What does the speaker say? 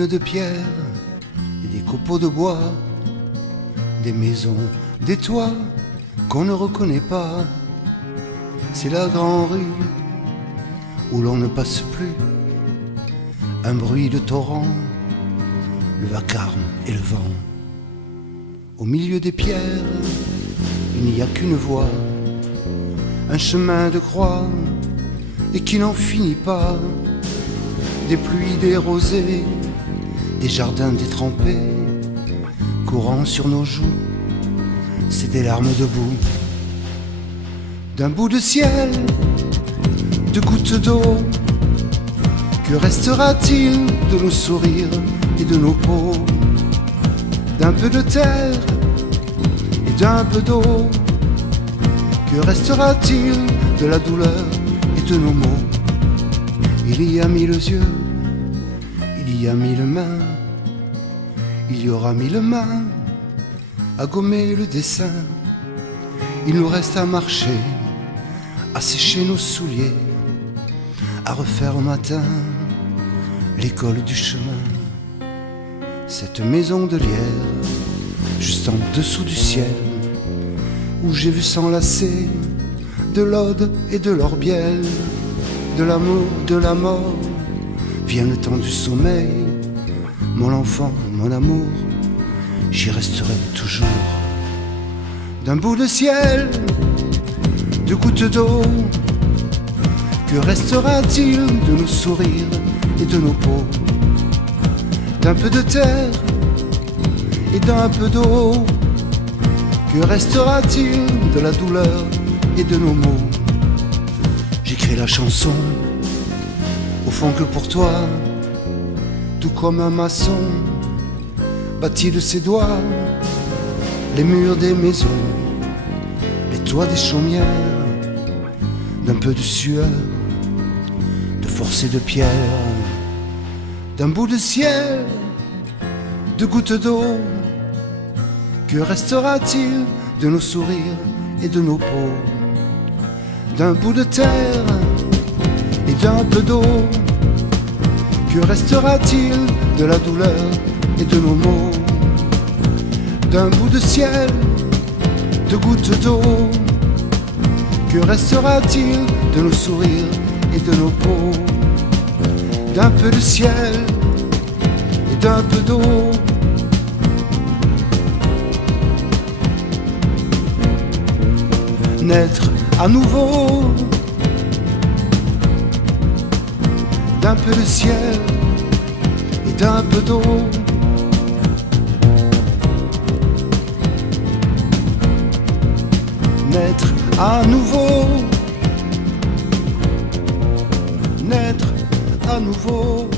collines de pierre et des copeaux de bois, des maisons, des toits qu'on ne reconnaît pas. C'est la grande rue où l'on ne passe plus. Un bruit de torrent, le vacarme et le vent. Au milieu des pierres, il n'y a qu'une voie, un chemin de croix et qui n'en finit pas. Des pluies, des rosées, des jardins détrempés, courant sur nos joues, c'est des larmes de boue. D'un bout de ciel, de gouttes d'eau, que restera-t-il de nos sourires et de nos peaux? D'un peu de terre et d'un peu d'eau, que restera-t-il de la douleur et de nos mots? Il y a mille yeux, il y a mille mains, il y aura mille mains à gommer le dessin. Il nous reste à marcher, à sécher nos souliers, à refaire au matin l'école du chemin. Cette maison de lierre, juste en dessous du ciel, où j'ai vu s'enlacer de l'ode et de l'orbiel, de l'amour, de la mort, vient le temps du sommeil. Mon enfant, mon amour, j'y resterai toujours. D'un bout de ciel, de gouttes d'eau, que restera-t-il de nos sourires et de nos peaux? D'un peu de terre et d'un peu d'eau, que restera-t-il de la douleur et de nos mots? J'écris la chanson au fond que pour toi, tout comme un maçon bâtit de ses doigts les murs des maisons, les toits des chaumières, d'un peu de sueur, de force et de pierre. D'un bout de ciel, de gouttes d'eau, que restera-t-il de nos sourires et de nos peaux? D'un bout de terre et d'un peu d'eau, que restera-t-il de la douleur et de nos mots? D'un bout de ciel, de gouttes d'eau, que restera-t-il de nos sourires et de nos peaux? D'un peu de ciel et d'un peu d'eau, naître à nouveau. D'un peu de ciel et d'un peu d'eau, naître à nouveau, naître à nouveau.